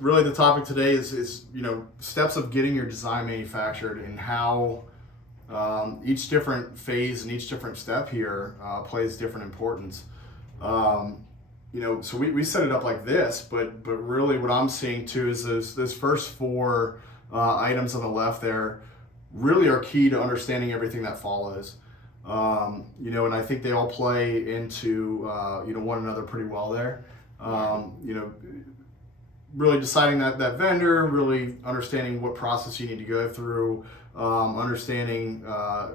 Really, the topic today is steps of getting your design manufactured and how each different phase and each different step here plays different importance. So we set it up like this, but really what I'm seeing too is those first four items on the left there really are key to understanding everything that follows. And I think they all play into one another pretty well there. Really deciding that vendor, really understanding what process you need to go through, understanding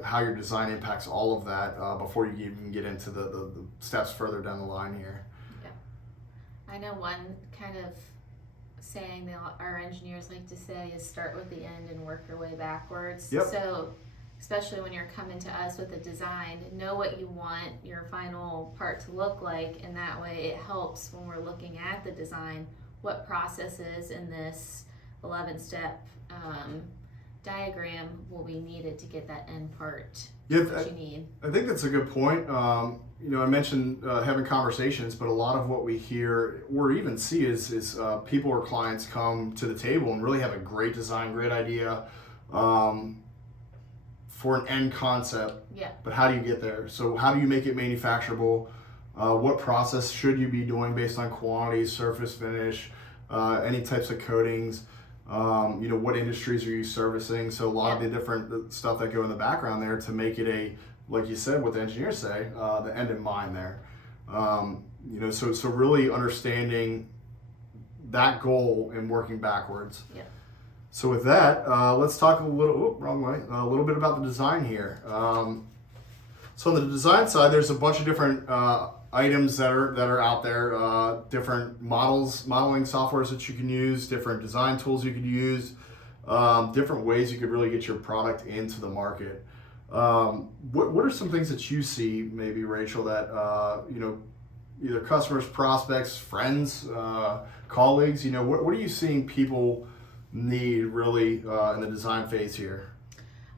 how your design impacts all of that before you even get into the steps further down the line here. Yeah. I know one kind of saying that our engineers like to say is start with the end and work your way backwards. Yep. So especially when you're coming to us with a design, know what you want your final part to look like, and that way it helps when we're looking at the design what processes in this 11-step diagram will be needed to get that end part that you need. I think that's a good point. I mentioned having conversations, but a lot of what we hear or even see is people or clients come to the table and really have a great design, great idea for an end concept. Yeah. But how do you get there? So how do you make it manufacturable? What process should you be doing based on quantity, surface finish, any types of coatings? What industries are you servicing? So a lot of the different stuff that go in the background there to make it like you said, what the engineers say, the end in mind there. So really understanding that goal and working backwards. Yeah. So with that, let's talk a little bit about the design here. So on the design side, there's a bunch of different items that are out there, different modeling softwares that you can use, different design tools you could use, different ways you could really get your product into the market. What are some things that you see, maybe Rachel, that either customers, prospects, friends, colleagues, what are you seeing people need really in the design phase here?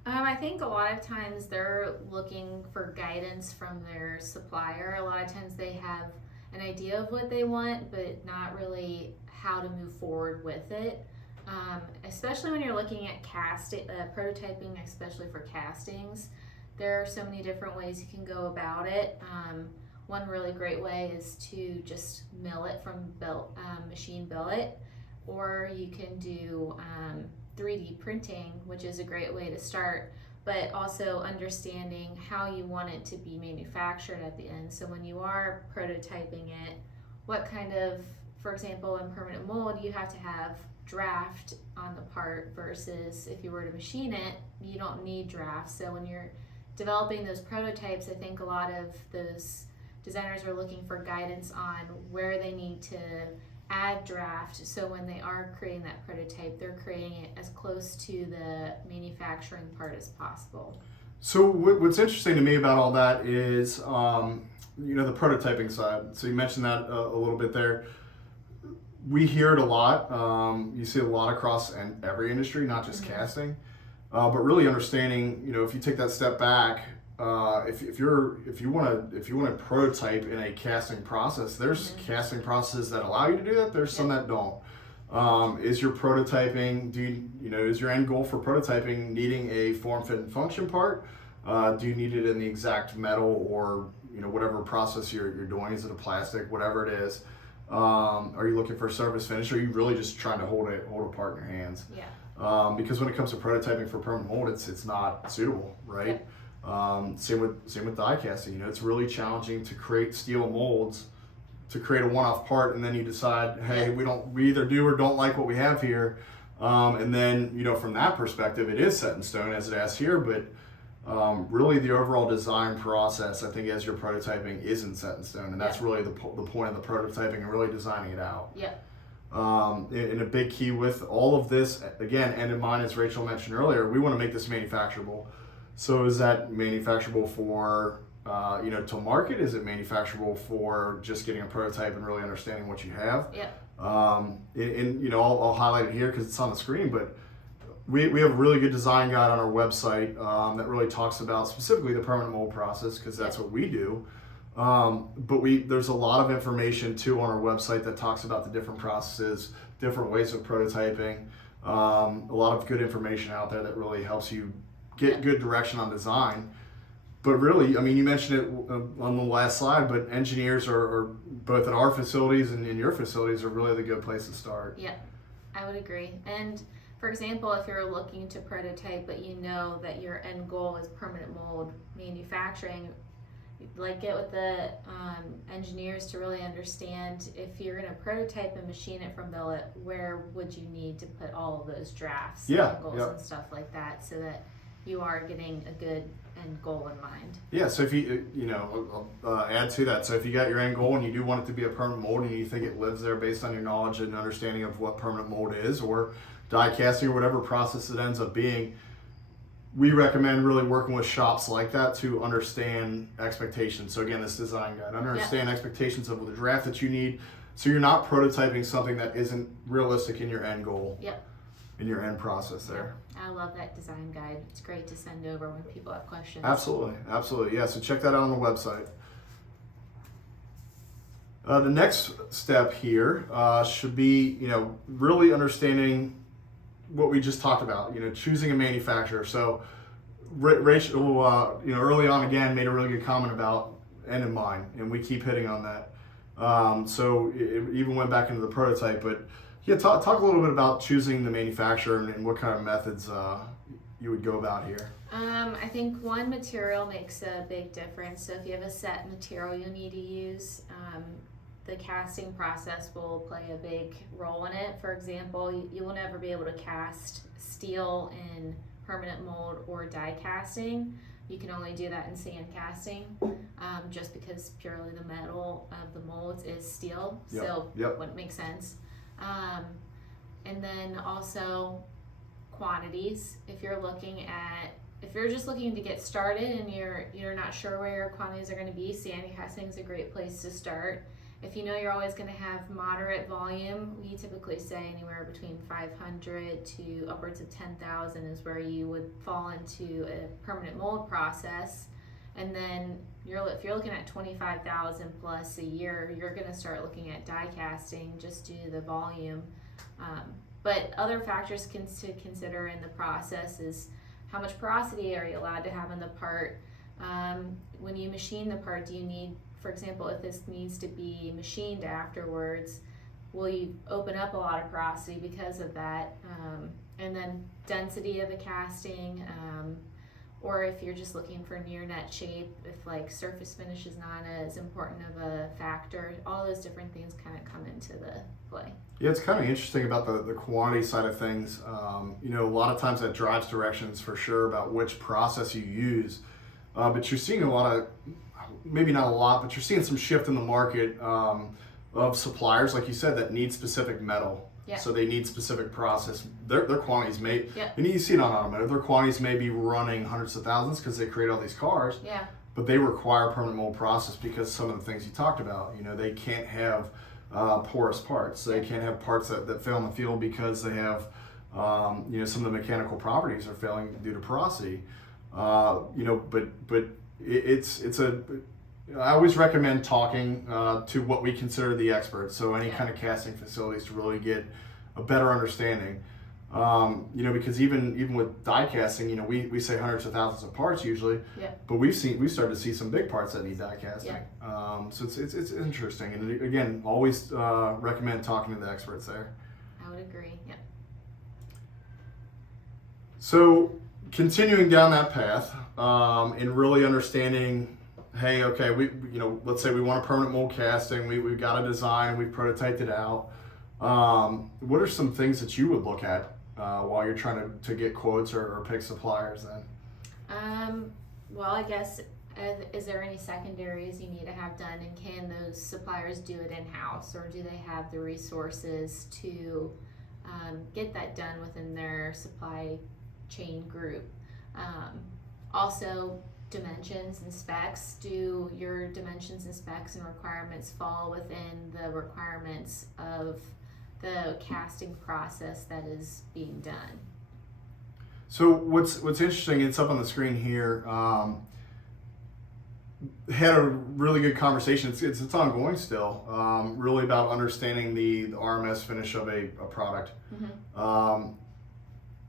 I think a lot of times they're looking for guidance from their supplier. A lot of times they have an idea of what they want, but not really how to move forward with it. Especially when you're looking at prototyping, especially for castings, there are so many different ways you can go about it. One really great way is to just mill it from machine billet, or you can do 3D printing, which is a great way to start, but also understanding how you want it to be manufactured at the end. So when you are prototyping it, what kind of, for example, in permanent mold, you have to have draft on the part versus if you were to machine it, you don't need draft. So when you're developing those prototypes, I think a lot of those designers are looking for guidance on where they need to add draft, so when they are creating that prototype, they're creating it as close to the manufacturing part as possible. So what's interesting to me about all that is, the prototyping side. So you mentioned that a little bit there. We hear it a lot. You see a lot across every industry, not just casting, but really understanding. If you take that step back, if you want to prototype in a casting process, there's casting processes that allow you to do that. There's some that don't. Is your prototyping? Is your end goal for prototyping needing a form, fit, and function part? Do you need it in the exact metal or whatever process you're doing? Is it a plastic? Whatever it is. Are you looking for surface finish? Or are you really just trying to hold it apart in your hands? Yeah. Because when it comes to prototyping for permanent mold, it's not suitable, right? Yep. Same with die casting. It's really challenging to create steel molds to create a one-off part, and then you decide, hey, we either do or don't like what we have here, and then from that perspective, it is set in stone as it asks here. But really, the overall design process, I think, as you're prototyping, isn't set in stone, and that's really the point of the prototyping and really designing it out. Yeah. And a big key with all of this, again, end in mind, as Rachel mentioned earlier, we want to make this manufacturable. So is that manufacturable for, to market? Is it manufacturable for just getting a prototype and really understanding what you have? Yeah. I'll highlight it here because it's on the screen, but we have a really good design guide on our website that really talks about specifically the permanent mold process, because that's what we do. But there's a lot of information too on our website that talks about the different processes, different ways of prototyping. A lot of good information out there that really helps you get good direction on design. But really, I mean, you mentioned it on the last slide, but engineers are both at our facilities and in your facilities are really the good place to start. Yeah, I would agree. And for example, if you're looking to prototype, but you know that your end goal is permanent mold manufacturing, like get with the engineers to really understand if you're going to prototype and machine it from billet, where would you need to put all of those drafts, angles, and stuff like that, so that you are getting a good end goal in mind. Yeah, so if I'll add to that. So if you got your end goal and you do want it to be a permanent mold and you think it lives there based on your knowledge and understanding of what permanent mold is, or die casting, or whatever process it ends up being, we recommend really working with shops like that to understand expectations. So again, this design guide, understand expectations of the draft that you need, so you're not prototyping something that isn't realistic in your end goal. Yep. In your end process there. I love that design guide. It's great to send over when people have questions. Absolutely. Yeah, so check that out on the website. The next step here should be, really understanding what we just talked about, choosing a manufacturer. So Rachel, early on again, made a really good comment about end in mind, and we keep hitting on that. So it even went back into the prototype, but yeah, talk a little bit about choosing the manufacturer and what kind of methods you would go about here. I think one, material makes a big difference. So if you have a set material you need to use, the casting process will play a big role in it. For example, you will never be able to cast steel in permanent mold or die casting. You can only do that in sand casting, just because purely the metal of the molds is steel. So wouldn't make sense. And then also quantities. If you're just looking to get started and you're not sure where your quantities are going to be, sand casting is a great place to start. If you know you're always going to have moderate volume, we typically say anywhere between 500 to upwards of 10,000 is where you would fall into a permanent mold process. And then if you're looking at 25,000 plus a year, you're going to start looking at die casting just due to the volume. But other factors to consider in the process is how much porosity are you allowed to have in the part. When you machine the part, do you need, for example, if this needs to be machined afterwards, will you open up a lot of porosity because of that? And then density of the casting, or if you're just looking for near net shape, if like surface finish is not as important of a factor, all those different things kind of come into the play. Yeah, it's kind of interesting about the quantity side of things. A lot of times that drives directions for sure about which process you use, but you're seeing a lot of, maybe not a lot, but you're seeing some shift in the market of suppliers, like you said, that need specific metal. Yeah. So they need specific process. Their quantities may, and you see it on automotive, their quantities may be running hundreds of thousands because they create all these cars. Yeah. But they require permanent mold process because some of the things you talked about. They can't have porous parts. They can't have parts that fail in the field because they have, some of the mechanical properties are failing due to porosity. But it's a. I always recommend talking to what we consider the experts, so any kind of casting facilities, to really get a better understanding. Because even with die casting, we say hundreds of thousands of parts usually, but we've started to see some big parts that need die casting. So it's interesting, and again, always recommend talking to the experts there. I would agree. Yeah. So continuing down that path, and really understanding. Hey, okay, let's say we want a permanent mold casting. We've got a design. We've prototyped it out. What are some things that you would look at while you're trying to get quotes or pick suppliers then? Well, I guess, is there any secondaries you need to have done, and can those suppliers do it in-house, or do they have the resources to get that done within their supply chain group? Also, dimensions and specs. Do your dimensions and specs and requirements fall within the requirements of the casting process that is being done? So what's interesting, it's up on the screen here. had a really good conversation. It's ongoing still. Really about understanding the RMS finish of a product.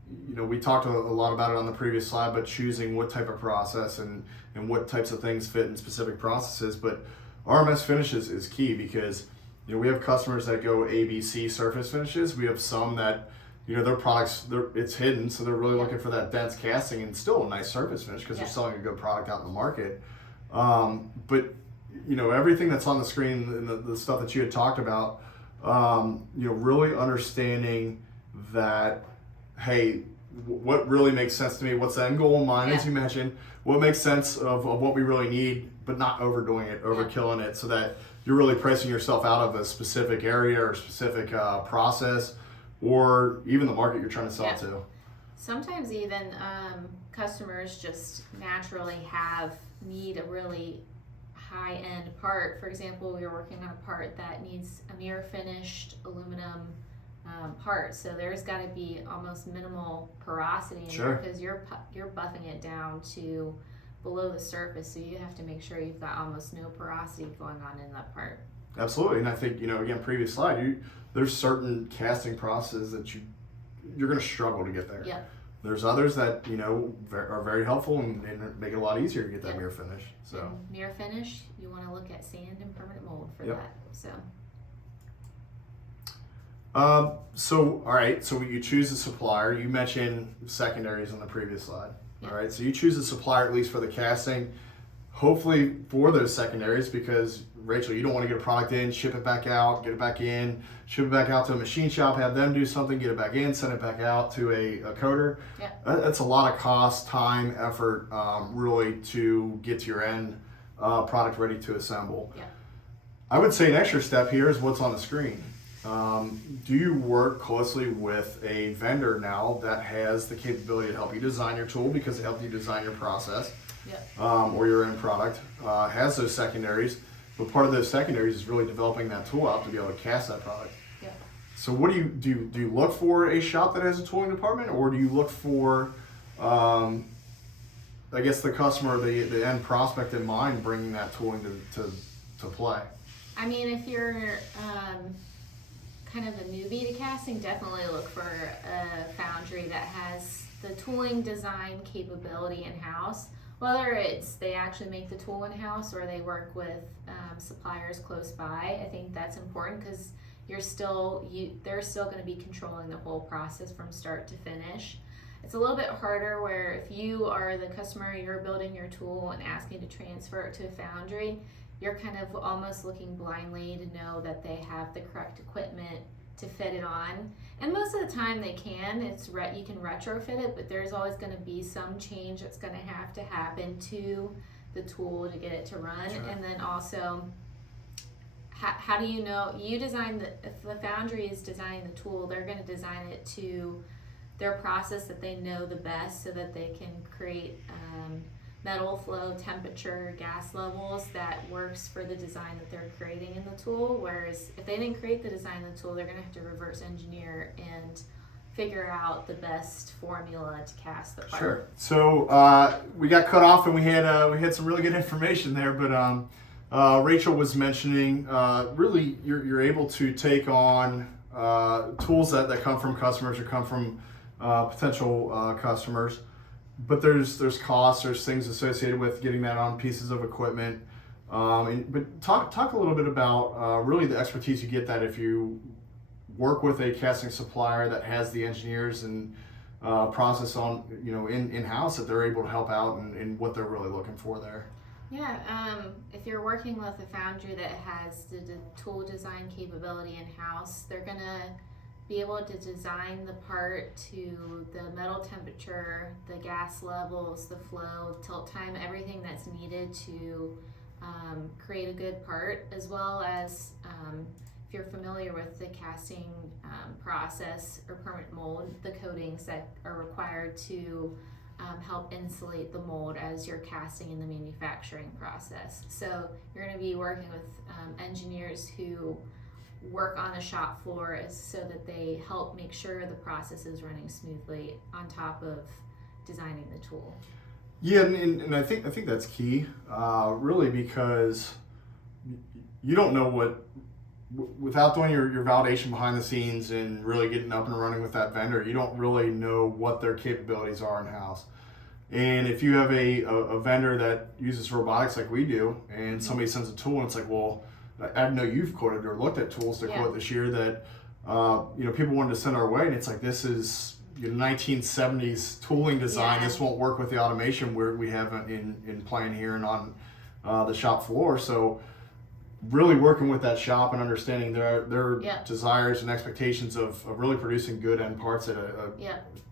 We talked a lot about it on the previous slide, but choosing what type of process and what types of things fit in specific processes. But RMS finishes is key because we have customers that go ABC surface finishes. We have some that their products it's hidden, so they're really looking for that dense casting and still a nice surface finish because they're selling a good product out in the market. But everything that's on the screen and the stuff that you had talked about, really understanding that, hey, what really makes sense to me, what's the end goal in mind, as you mentioned, what makes sense of what we really need, but not overdoing it, overkilling it, so that you're really pricing yourself out of a specific area or specific process, or even the market you're trying to sell to. Sometimes even customers just naturally need a really high-end part. For example, we were working on a part that needs a mirror finished aluminum part, so there's got to be almost minimal porosity in there because you're buffing it down to below the surface, so you have to make sure you've got almost no porosity going on in that part. Absolutely, and I think again, previous slide, there's certain casting processes that you're going to struggle to get there. There's others that are very helpful and make it a lot easier to get that mirror finish. So and mirror finish, you want to look at sand and permanent mold for that. So all right, so you choose a supplier. You mentioned secondaries on the previous slide. All right, so you choose a supplier at least for the casting, hopefully for those secondaries, because Rachel, you don't want to get a product in, ship it back out, get it back in, ship it back out to a machine shop, have them do something, get it back in, send it back out to a coder. That's a lot of cost, time, effort, really, to get to your end product ready to assemble. I would say an extra step here is what's on the screen. Do you work closely with a vendor now that has the capability to help you design your tool because it helped you design your process, or your end product, has those secondaries, but part of those secondaries is really developing that tool out to be able to cast that product. So what do you look for a shop that has a tooling department, or do you look for, I guess, the customer, the end prospect in mind, bringing that tooling to play? I mean, if you're kind of a newbie to casting, definitely look for a foundry that has the tooling design capability in-house, whether it's they actually make the tool in-house or they work with suppliers close by. I think that's important because they're still going to be controlling the whole process from start to finish. It's a little bit harder where if you are the customer, you're building your tool and asking to transfer it to a foundry, you're kind of almost looking blindly to know that they have the correct equipment to fit it on. And most of the time they can. You can retrofit it, but there's always going to be some change that's going to have to happen to the tool to get it to run. And then also, how do you know? If the foundry is designing the tool, they're going to design it to their process that they know the best, so that they can create metal flow, temperature, gas levels that works for the design that they're creating in the tool. Whereas if they didn't create the design of the tool, they're going to have to reverse engineer and figure out the best formula to cast the part. So we got cut off and we had some really good information there, but Rachel was mentioning really you're able to take on tools that come from customers or come from potential customers. But there's costs, there's things associated with getting that on pieces of equipment. But talk a little bit about really the expertise you get that if you work with a casting supplier that has the engineers and process on in-house, that they're able to help out and what they're really looking for there. If you're working with a foundry that has the tool design capability in-house, they're gonna be able to design the part to the metal temperature, the gas levels, the flow, tilt time, everything that's needed to create a good part, as well as if you're familiar with the casting process or permanent mold, the coatings that are required to help insulate the mold as you're casting in the manufacturing process. So you're going to be working with engineers who work on the shop floor so that they help make sure the process is running smoothly on top of designing the tool. Yeah, and I think that's key, really, because you don't know without doing your validation behind the scenes and really getting up and running with that vendor, you don't really know what their capabilities are in house. And if you have a vendor that uses robotics like we do, and somebody sends a tool and it's like, well, I know you've quoted or looked at tools to quote this year that people wanted to send our way, and it's like, this is 1970s tooling design. This won't work with the automation we have in plan here and on the shop floor. So really working with that shop and understanding their desires and expectations of really producing good end parts at a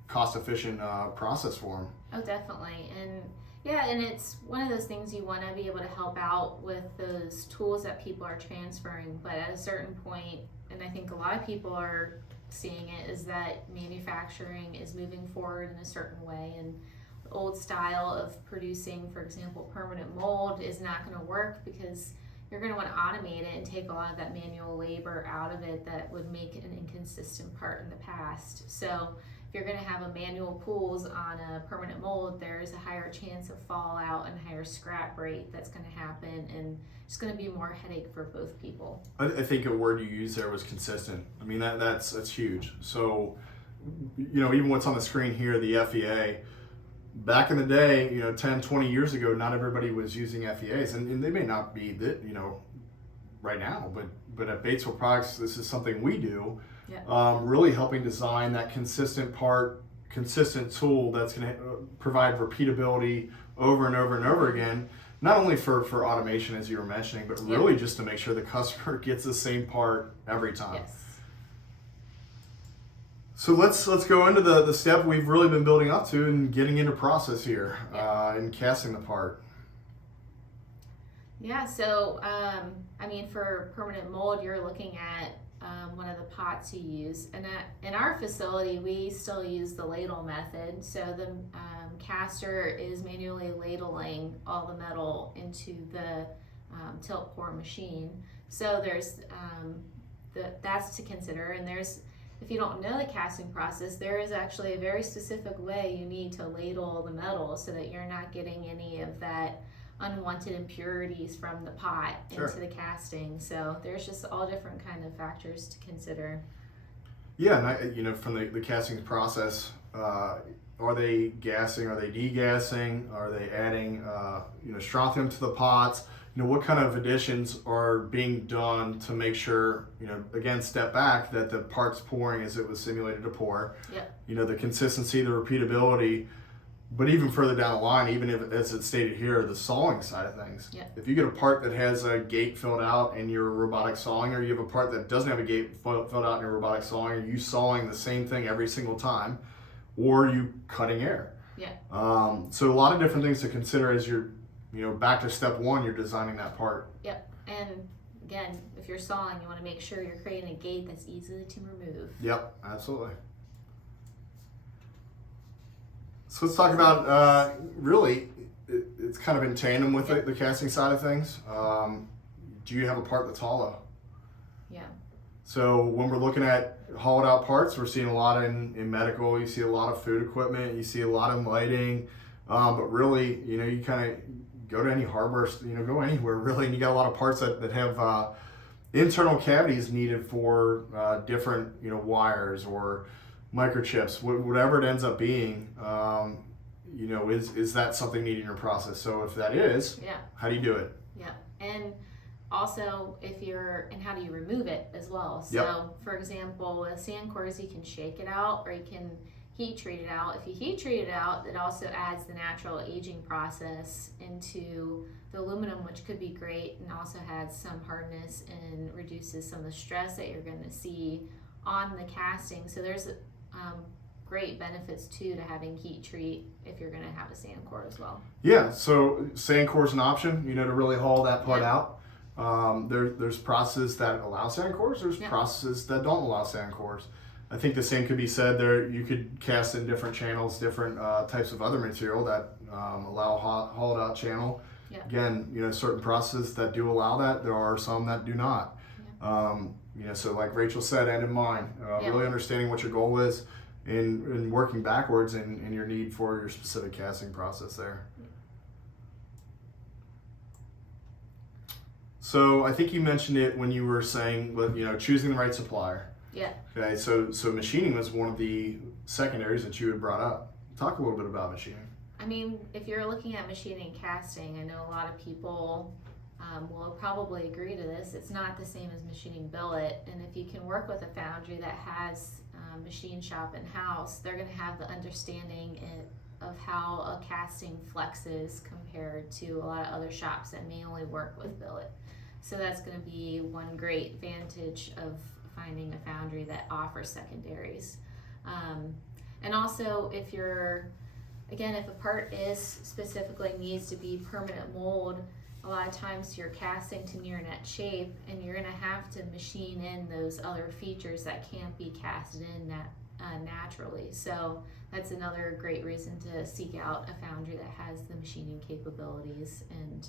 cost efficient process for them. Oh, definitely. And it's one of those things you want to be able to help out with those tools that people are transferring, but at a certain point, and I think a lot of people are seeing it, is that manufacturing is moving forward in a certain way, and the old style of producing, for example, permanent mold is not going to work, because you're going to want to automate it and take a lot of that manual labor out of it that would make an inconsistent part in the past. So if you're going to have a manual pulls on a permanent mold, there's a higher chance of fallout and higher scrap rate that's going to happen, and it's going to be more headache for both people. I think a word you used there was consistent. I mean, that's huge. So, even what's on the screen here, the FEA, back in the day, 10, 20 years ago, not everybody was using FEAs, and they may not be that, right now, but at Batesville Products, this is something we do. Really helping design that consistent tool that's going to provide repeatability over and over and over again, not only for automation, as you were mentioning, but really just to make sure the customer gets the same part every time. So let's go into the step we've really been building up to and getting into process here and casting the part. So for permanent mold, you're looking at one of the pots you use, and in our facility we still use the ladle method. So the caster is manually ladling all the metal into the tilt pour machine. So there's that's to consider, and if you don't know the casting process, there is actually a very specific way you need to ladle the metal so that you're not getting any of that unwanted impurities from the pot into the casting. So there's just all different kind of factors to consider. Yeah, and from the casting process, are they gassing? Are they degassing? Are they adding strontium to the pots? What kind of additions are being done to make sure, again, step back, that the part's pouring as it was simulated to pour. The consistency, the repeatability. But even further down the line, even if, as it's stated here, the sawing side of things. If you get a part that has a gate filled out in your robotic sawing, or you have a part that doesn't have a gate filled out in your robotic sawing, are you sawing the same thing every single time, or are you cutting air? So a lot of different things to consider as you're, back to step one, you're designing that part. And again, if you're sawing, you want to make sure you're creating a gate that's easy to remove. Absolutely. So let's talk about, really, it's kind of in tandem with the casting side of things. Do you have a part that's hollow? So when we're looking at hollowed out parts, we're seeing a lot in medical, you see a lot of food equipment, you see a lot in lighting, but really, you kind of go to any hardware, go anywhere really, and you got a lot of parts that have internal cavities needed for different, wires or microchips, whatever it ends up being, is that something needed in your process? So if that is, how do you do it? And also, how do you remove it as well? So for example, with sand cores, you can shake it out, or you can heat treat it out. If you heat treat it out, it also adds the natural aging process into the aluminum, which could be great, and also adds some hardness and reduces some of the stress that you're going to see on the casting. So there's great benefits too to having heat treat if you're going to have a sand core as well. So sand core is an option, to really haul that part out. There's processes that allow sand cores, there's processes that don't allow sand cores. I think the same could be said there. You could cast in different channels, different types of other material that allow hauled out channel. Again, certain processes that do allow that, there are some that do not. So like Rachel said, end in mind, really understanding what your goal is and working backwards in your need for your specific casting process there. So I think you mentioned it when you were saying, choosing the right supplier. Yeah. Okay, so machining was one of the secondaries that you had brought up. Talk a little bit about machining. I mean, if you're looking at machining and casting, I know a lot of people will probably agree to this. It's not the same as machining billet, and if you can work with a foundry that has machine shop in-house, they're going to have the understanding of how a casting flexes compared to a lot of other shops that may only work with billet. So that's going to be one great advantage of finding a foundry that offers secondaries. And also, if a part is specifically needs to be permanent mold, a lot of times you're casting to near net shape, and you're going to have to machine in those other features that can't be casted in naturally. So that's another great reason to seek out a foundry that has the machining capabilities, and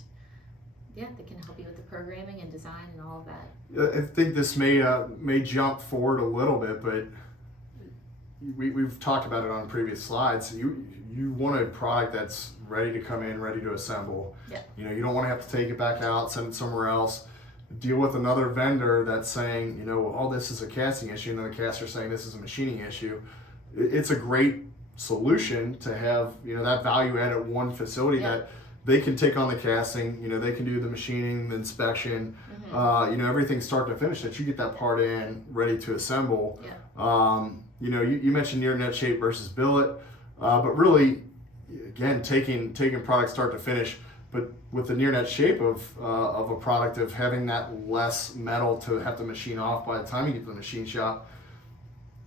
they can help you with the programming and design and all of that. I think this may jump forward a little bit, but we've talked about it on previous slides. You want a product that's ready to come in, ready to assemble. Yeah. You don't want to have to take it back out, send it somewhere else, deal with another vendor that's saying, this is a casting issue, and then the caster's saying this is a machining issue. It's a great solution to have, that value add at one facility that they can take on the casting, they can do the machining, the inspection, everything start to finish, that you get that part in, ready to assemble. Yeah. You mentioned near net shape versus billet, but really, again, taking product start to finish, but with the near net shape of a product, of having that less metal to have to machine off by the time you get to the machine shop.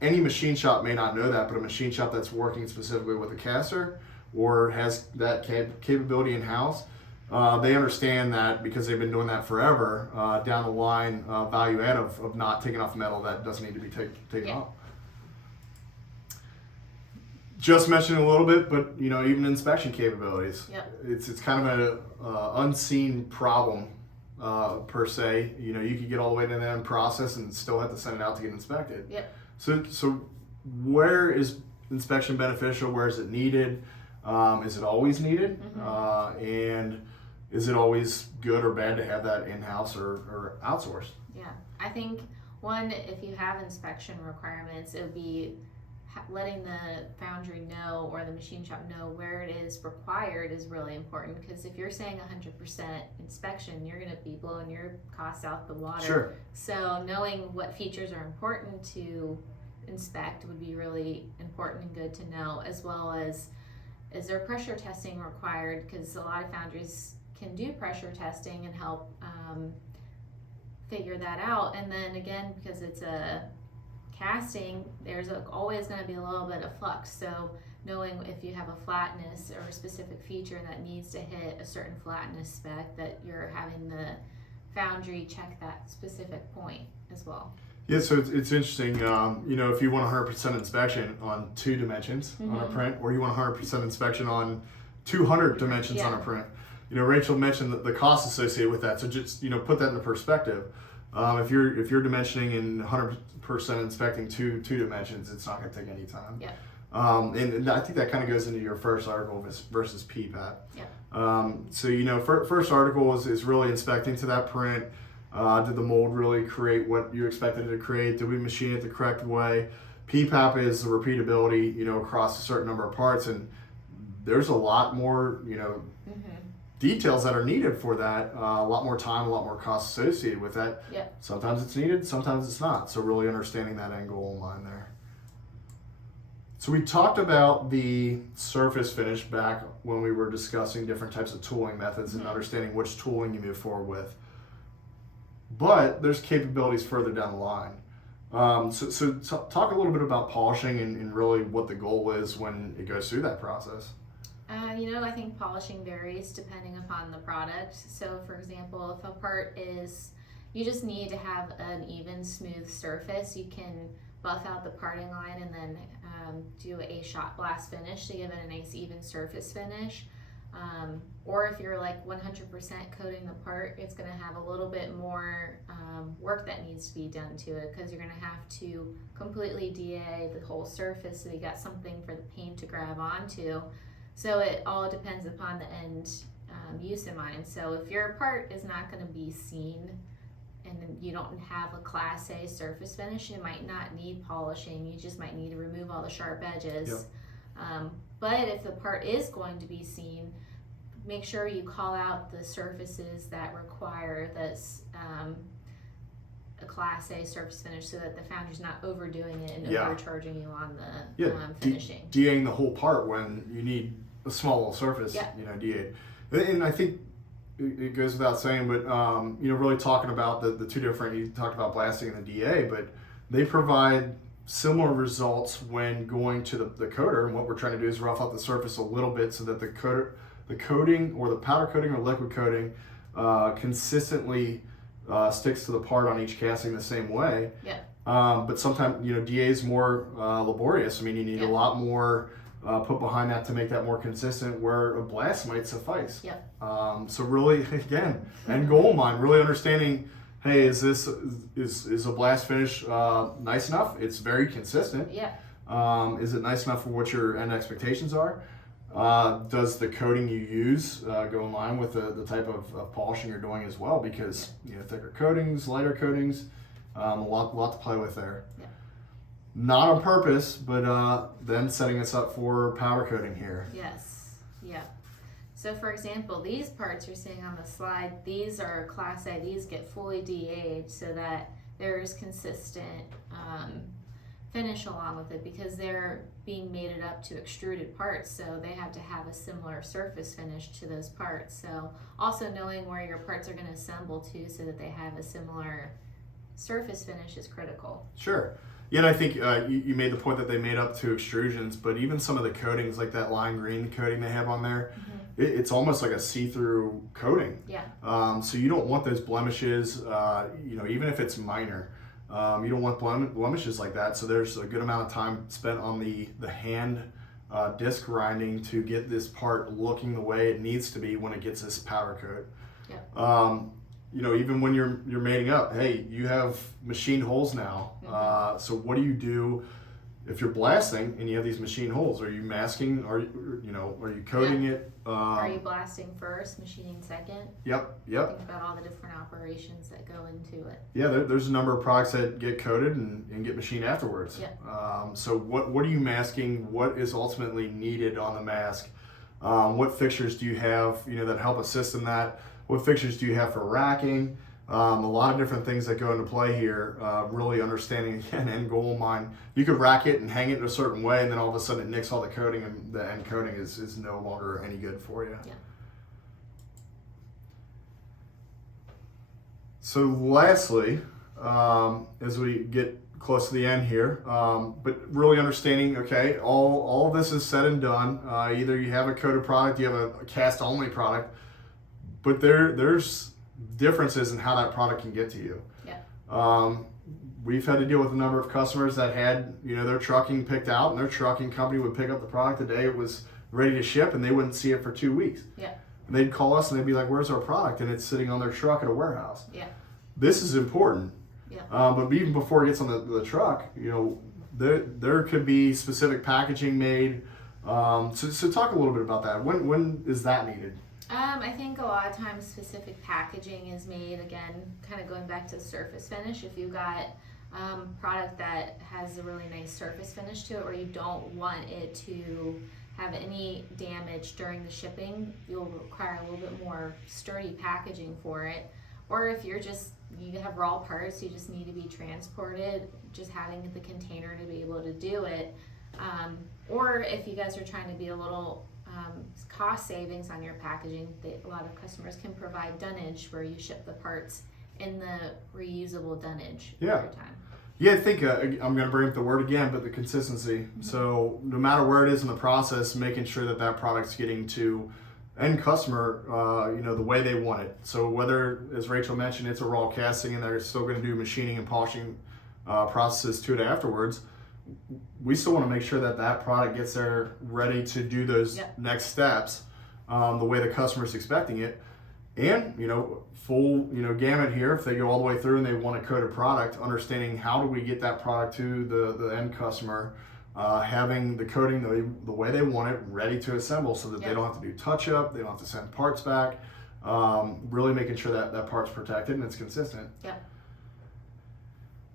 Any machine shop may not know that, but a machine shop that's working specifically with a caster or has that capability in-house, they understand that because they've been doing that forever, down the line, value add of not taking off metal that doesn't need to be taken off. Just mentioned a little bit, but even inspection capabilities. Yep. It's kind of an unseen problem per se. You could get all the way to the end process and still have to send it out to get inspected. Yep. So where is inspection beneficial? Where is it needed? Is it always needed? Mm-hmm. And is it always good or bad to have that in-house or outsourced? Yeah, I think if you have inspection requirements, it would be letting the foundry know or the machine shop know where it is required is really important, because if you're saying 100% inspection, you're going to be blowing your costs out the water. Sure. So knowing what features are important to inspect would be really important and good to know, as well as is there pressure testing required, because a lot of foundries can do pressure testing and help figure that out. And then again, because it's a casting, there's always going to be a little bit of flux, so knowing if you have a flatness or a specific feature that needs to hit a certain flatness spec, that you're having the foundry check that specific point as well. Yeah, so it's interesting, if you want 100% inspection on 2 dimensions on a print, or you want 100% inspection on 200 dimensions on a print. Rachel mentioned the cost associated with that, so just put that into perspective. If you're dimensioning and 100% inspecting two dimensions, it's not going to take any time. Yeah. And I think that kind of goes into your first article versus PPAP. Yeah. So first article is really inspecting to that print. Did the mold really create what you expected it to create? Did we machine it the correct way? PPAP is the repeatability, across a certain number of parts, and there's a lot more, details that are needed for that, a lot more time, a lot more cost associated with that. Yeah. Sometimes it's needed, sometimes it's not. So really understanding that end goal in mind there. So we talked about the surface finish back when we were discussing different types of tooling methods and understanding which tooling you move forward with. But there's capabilities further down the line. So talk a little bit about polishing and really what the goal is when it goes through that process. I think polishing varies depending upon the product. So for example, if a part you just need to have an even, smooth surface, you can buff out the parting line and then do a shot blast finish to give it a nice even surface finish. Or if you're like 100% coating the part, it's going to have a little bit more work that needs to be done to it, because you're going to have to completely DA the whole surface so you got something for the paint to grab onto. So it all depends upon the end use in mind. So if your part is not going to be seen and you don't have a Class A surface finish, it might not need polishing. You just might need to remove all the sharp edges. Yep. But if the part is going to be seen, make sure you call out the surfaces that require this a Class A surface finish, so that the foundry's not overdoing it and overcharging you on the finishing. DAing the whole part when you need a small little surface, DA'd. And I think it goes without saying, but really talking about the two different, you talked about blasting and the DA, but they provide similar results when going to the coater. And what we're trying to do is rough out the surface a little bit so that the coating or the powder coating or liquid coating consistently sticks to the part on each casting the same way. Yeah. But sometimes, DA is more laborious. I mean, you need a lot more put behind that to make that more consistent, where a blast might suffice. Yep. So really, again, end goal in mind, really understanding, hey, is a blast finish nice enough? It's very consistent. Yeah. Is it nice enough for what your end expectations are? Does the coating you use go in line with the type of polishing you're doing as well? Because thicker coatings, lighter coatings, a lot to play with there. Yeah. Not on purpose, but then setting us up for powder coating here. Yes. Yeah. So for example, these parts you're seeing on the slide, these are Class A. These get fully DA'd so that there is consistent finish along with it, because they're being mated up to extruded parts, so they have to have a similar surface finish to those parts. So also knowing where your parts are going to assemble to so that they have a similar surface finish is critical. Sure. Yeah, and I think you made the point that they made up to extrusions, but even some of the coatings, like that lime green coating they have on there, it's almost like a see-through coating. Yeah. So you don't want those blemishes, even if it's minor. You don't want blemishes like that. So there's a good amount of time spent on the hand disc grinding to get this part looking the way it needs to be when it gets this powder coat. Yeah. Even when you're mating up, hey, you have machined holes now. So what do you do if you're blasting and you have these machined holes? Are you masking? Are you coating it? Are you blasting first, machining second? Yep. Think about all the different operations that go into it. Yeah, there's a number of products that get coated and get machined afterwards. Yeah. So what are you masking? What is ultimately needed on the mask? What fixtures do you have that help assist in that? What fixtures do you have for racking? A lot of different things that go into play here. Really understanding, again, end goal in mind. You could rack it and hang it in a certain way, and then all of a sudden it nicks all the coating, and the end coating is no longer any good for you. Yeah. So lastly, as we get close to the end here, but really understanding, okay, all of this is said and done. Either you have a coated product, you have a cast-only product, but there's differences in how that product can get to you. Yeah. We've had to deal with a number of customers that had their trucking picked out, and their trucking company would pick up the product the day it was ready to ship, and they wouldn't see it for 2 weeks. Yeah. And they'd call us and they'd be like, "Where's our product?" And it's sitting on their truck at a warehouse. Yeah. This is important. Yeah. But even before it gets on the truck, there could be specific packaging made. So talk a little bit about that. When is that needed? I think a lot of times specific packaging is made, again, kind of going back to the surface finish. If you got product that has a really nice surface finish to it, or you don't want it to have any damage during the shipping, you'll require a little bit more sturdy packaging for it. Or if you have raw parts, you just need to be transported, just having the container to be able to do it. Or if you guys are trying to be a little cost savings on your packaging, a lot of customers can provide dunnage, where you ship the parts in the reusable dunnage every time. Yeah, I think I'm going to bring up the word again, but the consistency. So no matter where it is in the process, making sure that product's getting to end customer, the way they want it. So whether, as Rachel mentioned, it's a raw casting and they're still going to do machining and polishing processes to it afterwards, we still want to make sure that product gets there ready to do those next steps the way the customer's expecting it. And, full, gamut here, if they go all the way through and they want a coated product, understanding how do we get that product to the end customer having the coating the way they want it, ready to assemble, so that they Yep. don't have to do touch up, they don't have to send parts back. Really making sure that that part's protected and it's consistent. Yep.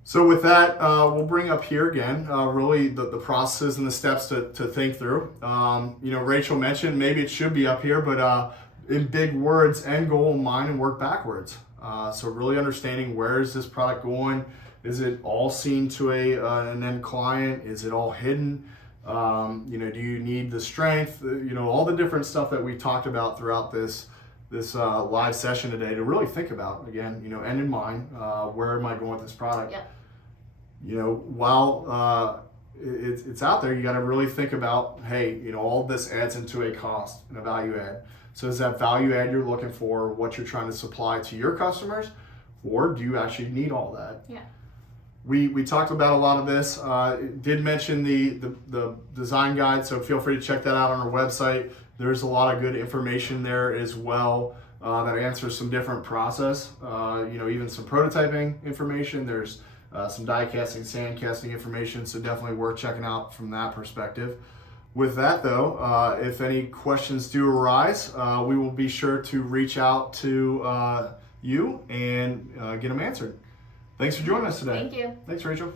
So with that, we'll bring up here again, really the processes and the steps to think through. Rachel mentioned maybe it should be up here, but in big words, end goal in mind and work backwards. So really understanding, where is this product going? Is it all seen to an end client? Is it all hidden? Do you need the strength? All the different stuff that we talked about throughout this live session today, to really think about, again, end in mind, where am I going with this product? Yep. While it's out there, you got to really think about, hey, all this adds into a cost and a value add. So is that value add you're looking for what you're trying to supply to your customers, or do you actually need all that? Yeah. We talked about a lot of this. Did mention the design guide, so feel free to check that out on our website. There's a lot of good information there as well that answers some different process. Even some prototyping information. There's some die casting, sand casting information, so definitely worth checking out from that perspective. With that though, if any questions do arise, we will be sure to reach out to you and get them answered. Thanks for joining us today. Thank you. Thanks, Rachel.